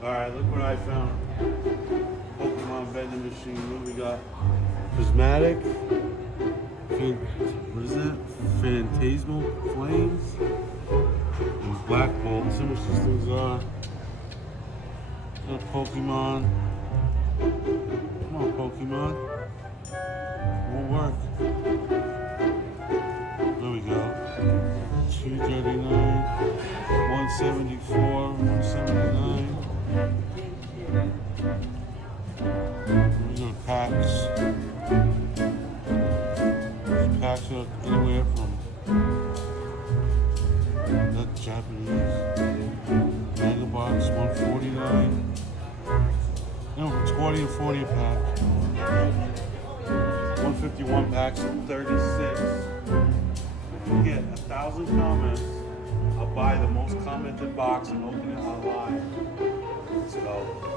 Alright, look what I found. Pokemon vending machine. What do we got? Prismatic. What is that? Phantasmal Flames. And Black Bolt. See what systems are. Got Pokemon. Come on, Pokemon. Won't work. There we go. 239, 174, 179. These are packs. These packs are anywhere from, that's Japanese. Mega box 149. No, 20 and 40 a pack. 151 packs, 36. If you get 1,000 comments, I'll buy the most commented box and open it online. Let's go.